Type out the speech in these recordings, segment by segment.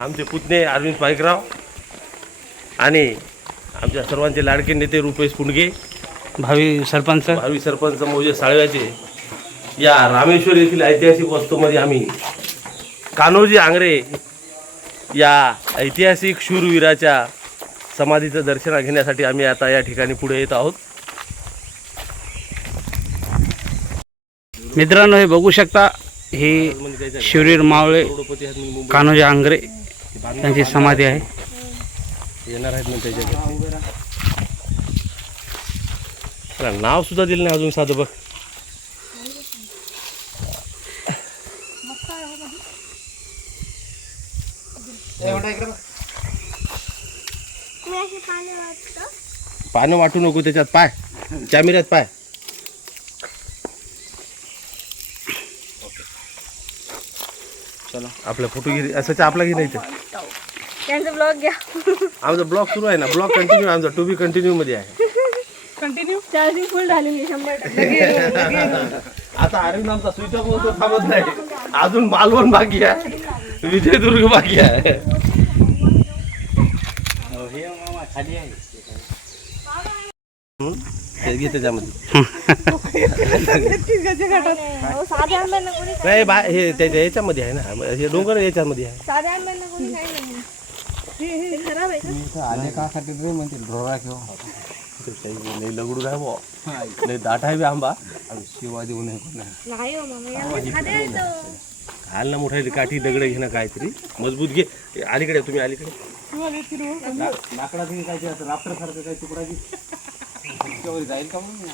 आमचे पुतणे अरविंद पाईकराव आणि आमच्या सर्वांचे लाडके नेते रुपेश पुंडगे, भावी सरपंच मौजे साळव्याचे या रामेश्वर येथील ऐतिहासिक वस्तूमध्ये आम्ही कान्होजी आंग्रे या ऐतिहासिक शूरवीराच्या समाधीचं दर्शन घेण्यासाठी आम्ही आता या ठिकाणी पुढे येत आहोत. मित्रांनो, हे बघू शकता, ही शूरवीर मावळे कान्होजी आंग्रे यांची समाधी आहे. येणार आहेत ना त्याच्याकडे. नाव सुद्धा दिलं नाही अजून साधं बघ. पाणी वाटू नको त्याच्यात, पाय कॅमेऱ्यात पाय. चला आपला फोटो घे. असं आपला घे नाही त्यांचा ब्लॉग घ्या. आमचा ब्लॉग सुरू आहे ना. ब्लॉग कंटिन्यू आमचा टू बी कंटिन्यू मध्ये आहे. कंटिन्यू चार्जिंग फुल झालेली 100%. आता अरविंद आमचा स्विच ऑफ होतो, थांबत नाही. अजून मालवण बाकी आहे, विजयदुर्ग बाकी आहे. त्याच्यामध्ये नाही बा, हे त्याच्या याच्यामध्ये आहे ना, हे डोंगर याच्यामध्ये आहे. लगडू राह नाही, दाट आहे बी आंबा. शिवा देऊ नये घाल ना. मोठा काठी दगड घे ना, काहीतरी मजबूत घे. अलीकडे तुम्ही, अलीकडे लाकडाची काय राफ्टर सारखं काय तुकडाची जाईल का म्हणून.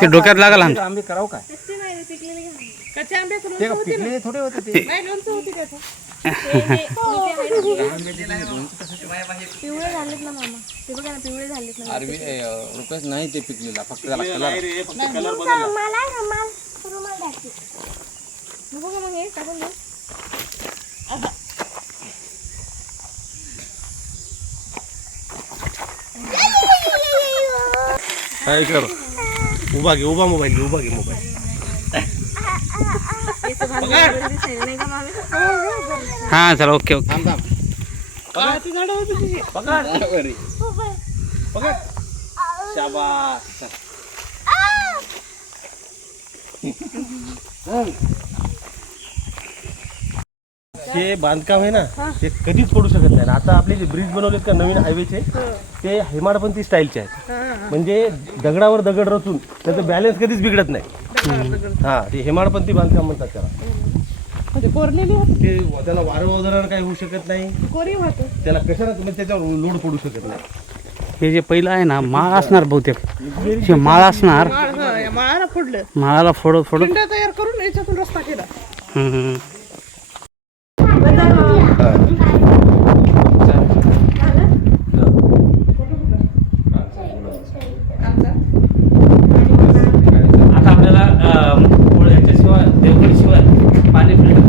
ते डोक्यात लागल. आंबे करावं काय? कच्चे आंबे पिकले थोडे होते ते. पिवळे झालेत ना मामा, ते बघा ना, पिवळे झालेत ना. रुपयेच नाही ते पिकलेला, फक्त त्याला कलर बघा मग हे टाकून दे. कर. उभा घे, उभा मोबाईल घे, उभा घे मोबाईल. हां चला, ओके ओके. हे बांधकाम आहे ना, ते कधीच पडू शकत नाही. आता आपले जे ब्रिज बनवलेत का नवीन हायवेचे, ते हेमाडपंथी स्टाईलचे आहेत. म्हणजे दगडावर दगड रचून त्याचं बॅलन्स कधीच बिघडत नाही. हा, ते हेमाडपंथी बांधकाम म्हणतात त्याला. ते त्याला वारं वगैरे काही होऊ शकत नाही. त्याला कशाला त्याच्यावर लोड पडू शकत नाही. हे जे पहिलं आहे ना, माळ असणार बहुतेक. हे माळ असणार, माळाला फोडलं, माळाला फोडत फोडत तयार करून याच्यातून रस्ता केला. आता आपल्याला याच्याशिवाय, देवगडशिवाय पाणी फिल्टर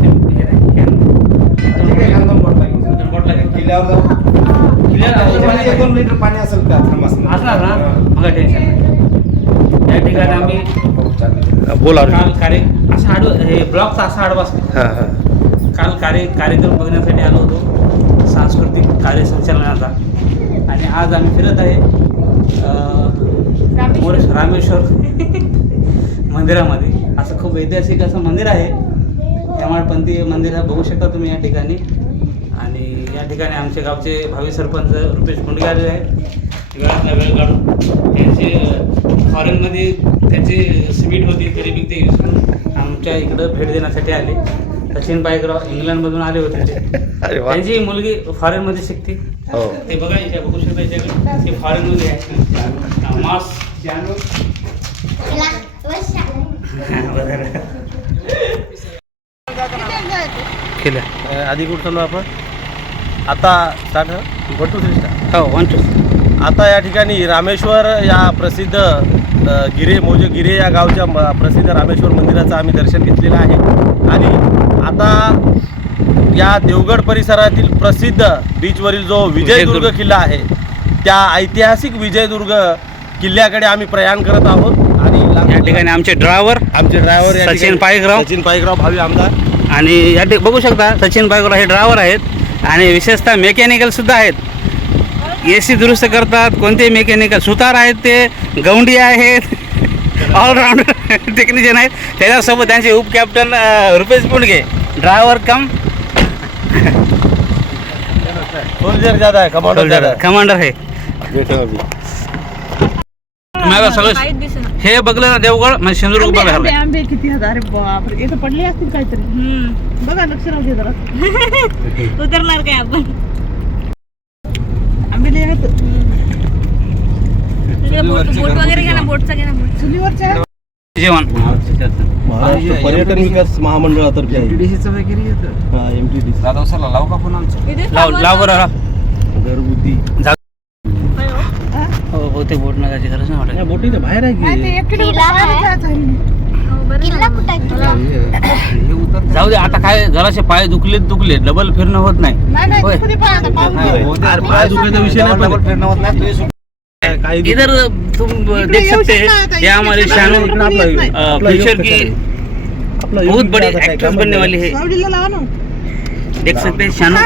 पाणी असेल का असणार ना, मला टेन्शन नाही. या ठिकाणी आम्ही बोला असा आडव, हे ब्लॉकचा असा आडवा असतो. काल कार्यक्रम बघण्यासाठी आलो होतो, सांस्कृतिक कार्य संचालनाचा. आणि आज आम्ही फिरत आहे रामेश्वर मंदिरामध्ये. असं खूप ऐतिहासिक असं मंदिर आहे, हेमाडपंथी मंदिर आहे, बघू शकता तुम्ही या ठिकाणी. आणि या ठिकाणी आमच्या गावचे भावी सरपंच रुपेश पुंडगे आलेले आहेत. वेळातला वेळ काढून त्यांचे फॉरेनमध्ये त्यांची स्वीट होती, तरी मी ते यूज करून आमच्या इकडं भेट देण्यासाठी आले. सचिन पाईकराव इंग्लंडमधून आले होते ते. त्यांची मुलगी फॉरेनमध्ये शिकते. ते बघा, इथे बघू शकता, याच्याकडे ते फॉरेनमध्ये आहे. मास केलं आधी कुठं चालू आपण आता स्टार्ट 1 2 3 स्टार्ट. हो 1 2. आता या ठिकाणी रामेश्वर या प्रसिद्ध मौजे गिरे या गावच्या प्रसिद्ध रामेश्वर मंदिराचं आम्ही दर्शन घेतलेलं आहे. आणि आता या देवगड परिसरातील प्रसिद्ध बीचवरील जो विजयदुर्ग किल्ला आहे त्या ऐतिहासिक विजयदुर्ग किल्ल्याकडे आम्ही प्रयाण करत आहोत आणि या ठिकाणी आमचे ड्रायव्हर सचिन पायकराव भावी आमदार आणि या बघू शकता सचिन पायकराव हे ड्रायव्हर आहेत आणि विशेषतः मेकॅनिकल सुद्धा आहेत. AC दुरुस्त करतात, कोणते मेकॅनिकल सुतार आहेत, ते गौंडी आहेत, ऑलराऊंडर टेक्निशियन आहेत. त्याच्यासोबत त्यांचे उप captain Rupesh Pundge driver cum soldier ज्यादा आहे, कमांडर ज्यादा आहे. कमांडर आहे. मला सगळं काहीच दिसेना. हे बघलं ना देवगड म्हणजे सिंधुदुर्ग बघायला. आंबे किती हजार बापरे इथं पडले असतील काहीतरी. बघा लक्ष राहू दे जरा. उतरणार काय आपण? आंबे लय आहेत. बोट वगैरे घ्या ना, बोटचा घ्या ना, बोट. चुलीवरच्या जेवण महाराष्ट्र पर्यटन विकास महामंडळातर्फे आहे. हा, MTDC. इथे लाव बरं लाव. घरगुती हो बहुतेक बोट नगाची गरज नाही वाटत. बोटी तर बाहेर आहे की एक किलो किल्ला कुठं आहे? जाऊ दे आता काय जरासे पाय दुखले डबल फिरणं होत नाही. होय. अरे, पाय दुखायचा विषय नाही पण काही इधर तुम देख सकते हैं ये हमारी शानू फ्यूचर की बहुत बड़ी एक्ट्रेस बनने वाली है. सावलीला लावा ना. देख सकते हैं शानू.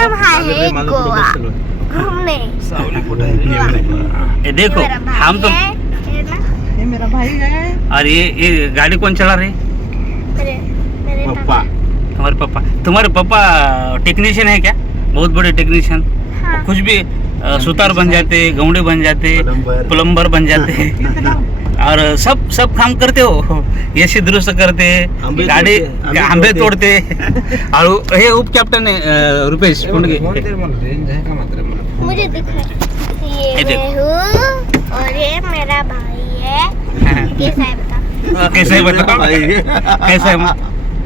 ये देखो हम तो हे मेरा भाई है. और ये गाड़ी कौन चला रहे? पप्पा तुम्हारे पापा टेक्नीशियन है क्या? बहुत बड़े टेक्नीशियन. कुछ भी सुतार बन जाते, गौंडे बन जाते, प्लम्बर बन जाते और सब काम करते हो. ऐसी दुरुस्त करते, गाड़ी आंबे तोड़ते. और हे उप कैप्टन है रुपेश पुंडगे. मुझे दिख रहा है. ये देखो. मैं हूँ और ये मेरा भाई है. कैसा है बता? कैसा है बताओ. कैसा है मग?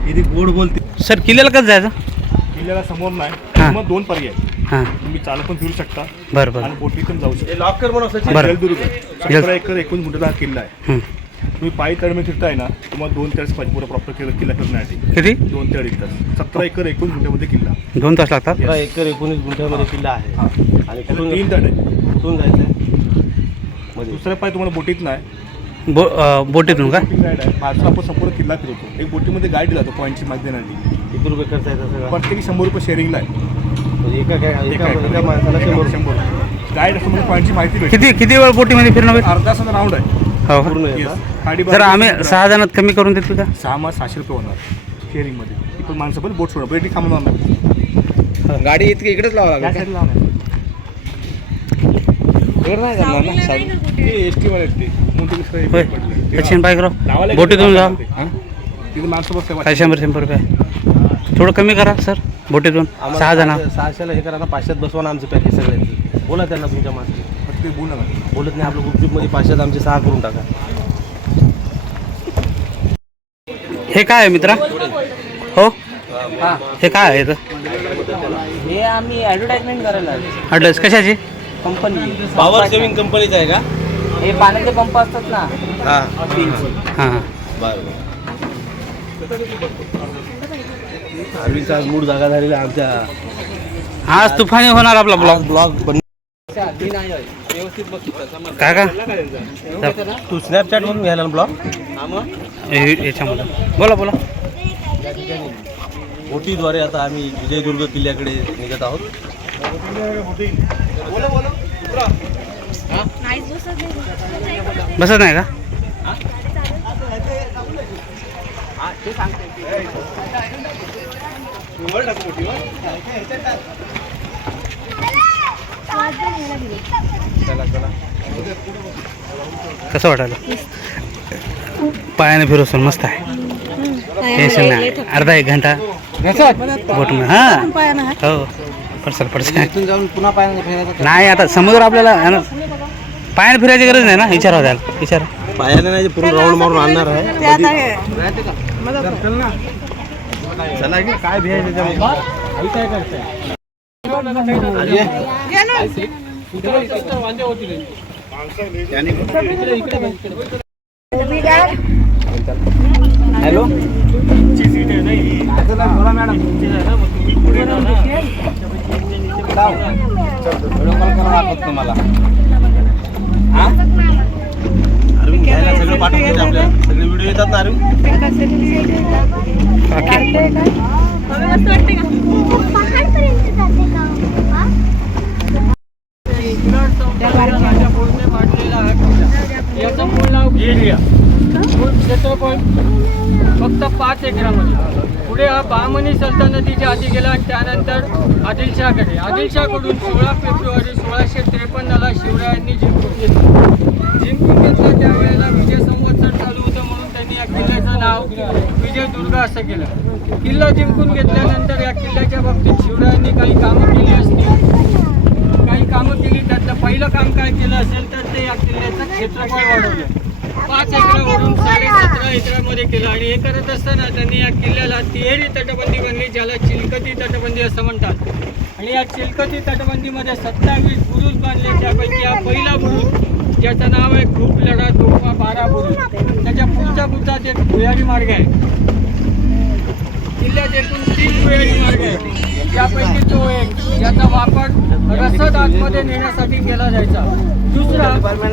इथे गोड बोलते. सर किल्ल्याला कसं जायचं? किल्ल्याला समोर नाही हा. मग 2 पर्याय आहेत. हां तुम्ही चालत पण फिरू शकता बरं बरं आणि बोटीतून जाऊ शकता. लॉक कर म्हणा सचिन. बरं. जलदुर्ग 17 एकर 19 गुंठेचा हा किल्ला आहे. हं. तुम्ही पायी तळमे फिरताय ना तुम्हाला 2 तास पाहिजे पुरा प्रॉपर किल्ला फिरण्यासाठी. किती? 2 ते 2.5 तास. 17 एकर 19 गुंठ्यामध्ये किल्ला. 2 तास लागतात. 17 एकर 19 गुंठ्यामध्ये किल्ला आहे हा. आणि त्याला कुठून 3 तट आहे. कुठून जायचं मध्ये दुसरा पाय तुम्हाला बोटीत नाही. बोटीतून का? गाईड आहे. भारतात आपण संपूर्ण किल्ला फिरवतो. एक बोटीमध्ये गाईड जातो पॉईंटची माहिती देण्यासाठी. किती रुपये खर्च आहे सगळं प्रत्येकी 100 रुपये शेअरिंगला आहे. म्हणजे एका माणसाला 100 गाईड असं म्हणजे पॉईंटची माहिती भेटते. किती वेळ बोटीमध्ये फिरणं होईल? अर्धा तासाचा राऊंड आहे. हो का? पूर्ण Yes. येतं. गाडी जर आम्ही 6 जणात कमी करून देतो का? 6 मास 600 रुपये होणार शेअरिंगमध्ये. ती पण माणसं पण बोट सोडणार बोटी थांबणार नाही. गाडी इतकी इकडेच लावा या लागेल साईडला लावणार. ST वाले आहेत ते. म्हणून ते दुसरं हे होय पडलं. सचिन पायकराव लावायला बोटीतून जा. हा? तिथे माणसं बसते. काय 100 रुपये थोडं कमी करा सर बोटीतून 6 जण. 600ला हे करा ना, 500 बसवा ना आमचं पॅकेज सगळ्यांचं. बोला त्यांना तुमच्या माणसं. फक्त ते बोल नका. बोलत नाही आपलं गुपचूपमध्ये 500 आमचे 6 करून टाका. हे काय आहे मित्रा? हो हे काय आहे इथं? हे आम्ही ॲडव्हर्टाइजमेंट करायला आलो. ॲड्रेस कशाची? कंपनी पॉवर सेव्हिंग कंपनीचं आहे का? हे पाण्याचे पंप असतात ना हां हां बरं. अरविंदचा आज मूड जागा झालेला आहे आमच्या. आज तुफानी होणार आपला ब्लॉग. ब्लॉग काय का तू स्नॅपचॅट म्हणून घ्यायला ना ब्लॉग. याच्यामध्ये बोला बोला. बोटीद्वारे आता आम्ही विजयदुर्ग किल्ल्याकडे निघत आहोत. नाहीच बसत नाही. बसत नाही का? कसं वाटायला? पायाने फिरवसून मस्त आहे. टेन्शन नाही. अर्धा 1 घंटा बोटमध्ये. हां पायानं आहे. हो पडसल पडसल. इथून जाऊन पुन्हा पायाने फिरायचं. नाही आता समुद्र आपल्याला है ना, पायाने फिरायची गरज नाही ना. विचारा त्याला विचारा. पायाने नाही पूर्ण राऊंड मारून आणणार आहे. ते आता आहे. चला की काय भियायचं त्याच्यामध्ये. आई काय करताय? या ना. हॅलो ची सीट आहे ना ही. बोला मॅडम. व्हिडिओ कॉल करून दाखवतो तुम्हाला. अरुण घ्यायला सगळं पाठवून देते आपल्याला, सगळे व्हिडिओ येतात ना अरुण. पहाडपर्यंत जाते का हा? याचं मूळ नाव एरिया, मूळ क्षेत्रफळ फक्त 5 एकरामध्ये. पुढे हा बहामनी सल्तनतीच्या हाती गेला आणि त्यानंतर आदिलशाहकडे. आदिलशाहकडून 16 फेब्रुवारी 1653ला शिवरायांनी जिंकून घेतलं. त्यावेळेला विजय संवत्सर चालू होतं म्हणून त्यांनी या किल्ल्याचं नाव विजयदुर्ग असं केलं. किल्ला जिंकून घेतल्यानंतर या किल्ल्याच्या बाबतीत शिवरायांनी काही कामं केली असतील. काही कामं केली. त्यातलं पहिलं काम काय केलं असेल तर ते या किल्ल्याचं क्षेत्रफळ वाढवलं. 5 एकरावरून 17.5 एकरामध्ये केलं. आणि हे करत असताना त्यांनी या किल्ल्याला तिहेरी तटबंदी बनली, ज्याला चिलकती तटबंदी असं म्हणतात. आणि या चिलकती तटबंदीमध्ये 27 बुरुज बांधले. त्यापैकी हा पहिला बुरुज ज्याचं नाव आहे खूप लढा तोफा 12 बुरुज. त्याच्या पुढच्या बुरुजात एक भुयारी मार्ग आहे. किल्ल्यात एकूण 3 भुयारी मार्ग आहेत. त्यापैकी तो एक ज्याचा वापर रसद आतमध्ये नेण्यासाठी केला जायचा. दुसरा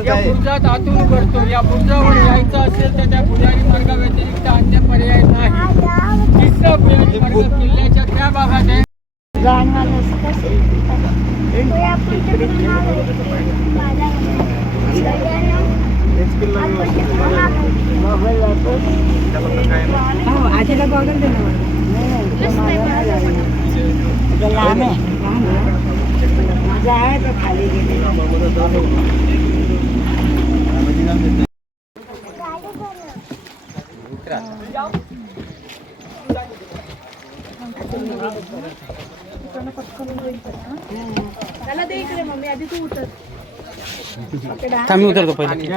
या बुरुजात आतून उघडतो. या बुरुजावर यायचं असेल तर त्या भुयारी मार्गाव्यतिरिक्त अन्य पर्याय नाही. तिसरा भुयारी मार्ग किल्ल्याच्या त्या भागात आहे. आजीला बघायला दे ना. खाली गेले. त्याला दे इकडे मम्मी, आधी तू उतर. थांबी उतरतो पहिले.